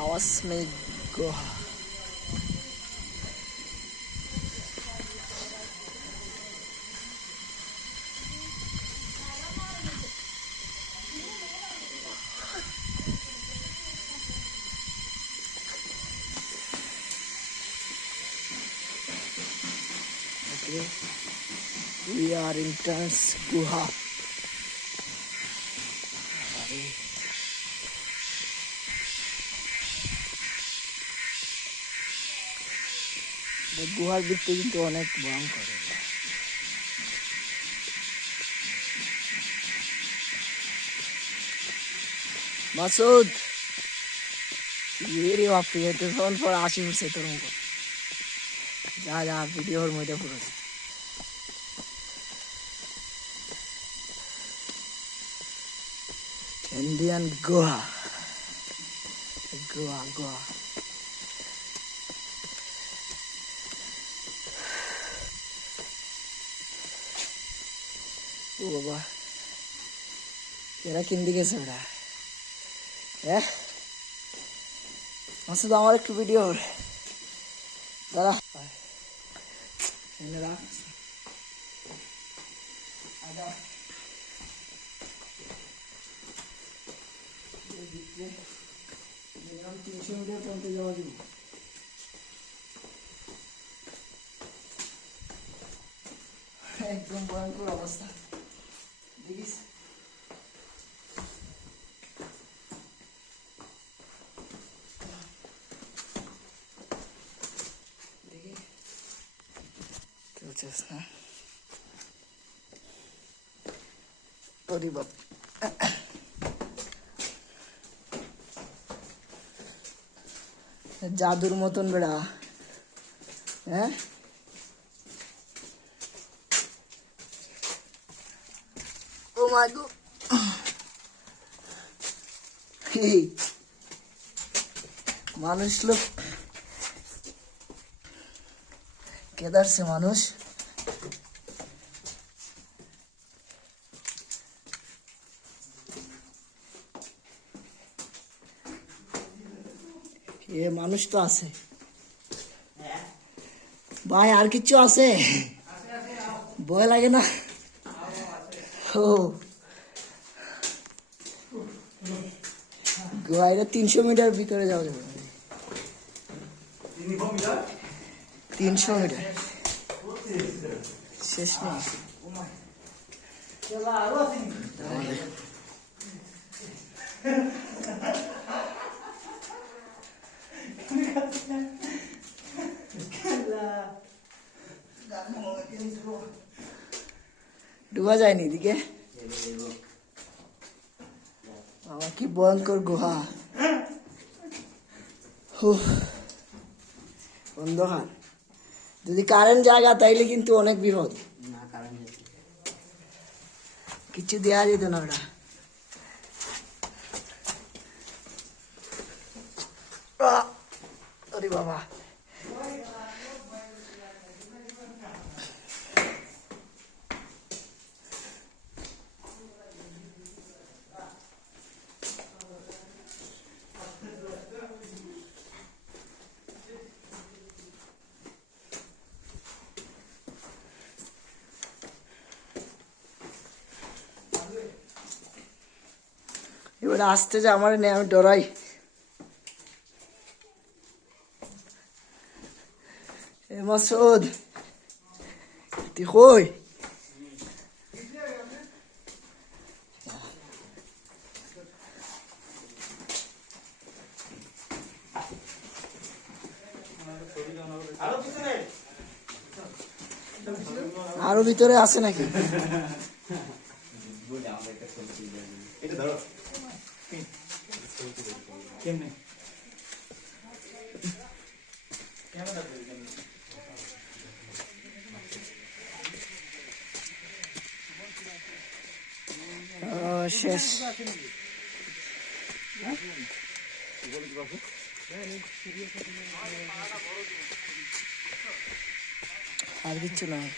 आवाज में गुहा। Okay, we are in Trans Guha. গুহার ভিতরে কিন্তু অনেক ভয়ঙ্কর। মাসুদ ये रे बाप रे, तो फोन पर 80 से तो रुको जा जा वीडियो और मजा पूरा इंडियन गुहा गुहा गुहा। ও বাবা, এরা কিন দিকে ওরা হ্যাঁ। মাসুদ আমার একটু ভিডিও দাঁড়া এনে রাখ। 300 মিটার পর্যন্ত যাওয়া যাবে। একদম ভয়ঙ্কর অবস্থা দেখিস। দেখি চলছিস না ওরে বাপ। জাদুর মতন বেড়া হ্যাঁ। ও মাই গড, মানুষ লোক কেদারছে মানুষ। এ মানুষ তো আছে ভাই, আর কিছু আছে ভয় লাগে না? ও গোয়াইরে 300 মিটার ভিতরে যাওয়া যাবে। 300 মিটার শেষ নেই। ডুবা যায়নি এদিকে। আমার কি ভয়ঙ্কর গুহা, অন্ধকার। যদি কারেন্ট জায়গা তাইলে কিন্তু অনেক বিপদ। কিছু দেয়া যেত না ওটা। আরে বাবা, এবার আসতে যে আমার নেই, আমি ডরাই। মাসুদ তুই কই? আরো ভিতরে আছে নাকি? শেষ। আর কিচ্ছু নয়।